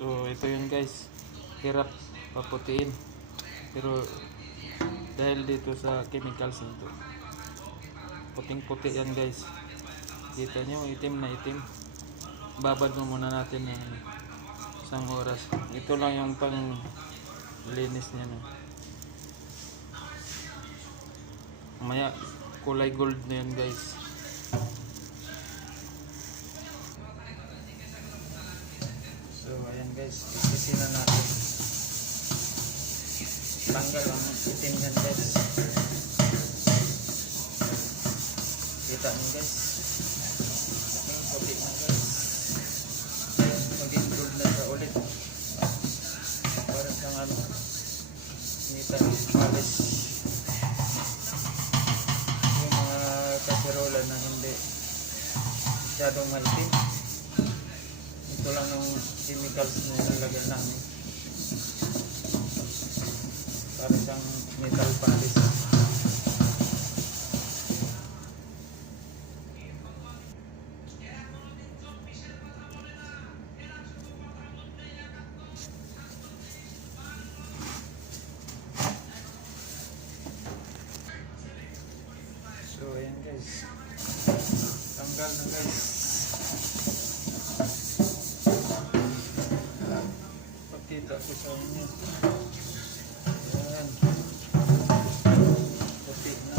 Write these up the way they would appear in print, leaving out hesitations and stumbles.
So ito yun guys, hirap paputiin, pero dahil dito sa chemicals nito, puting puti yan guys. Kita nyo, itim na itim. Babad mo muna natin ng isang oras. Ito lang yung pang linis niya, no? Mamaya kulay gold na yan guys. So ayan guys, ipisin na natin. Tanggal ang itim yan guys. Kita nyo guys, yung puti na guys. Maging gold na siya ulit. Parang siyang ano, nita polish. Yung mga kaserola na hindi masyadong maitim, ito lang yung chemicals na nilagyan namin. Parang siyang metal polish. So ayan guys, tanggal na guys. Pakita ko sa inyo. Ayan, puti na,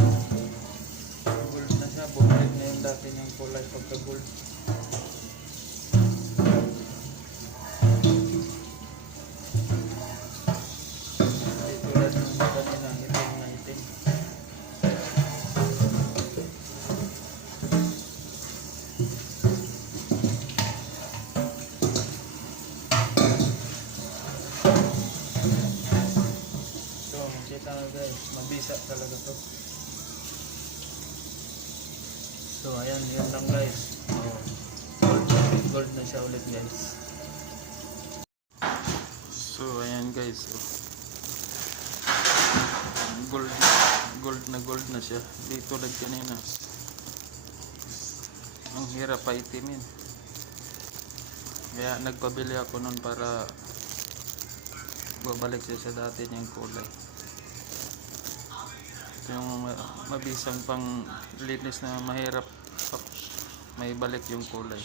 gold na siya. Bumalik na yung dati niyang kulay pagka gold. Ito rin yung kanina, itim na itim. Kita na guys, mabisa talaga to. So ayan, yan lang guys. Gold na siya ulit guys. So ayan guys, gold na siya. Dito lang kanina, ang hirap pa itimin. Kaya nagpabili ako nun para babalik siya sa dati niyang kulay. Ito yung mabisang pang linis na mahirap may balik yung kulay.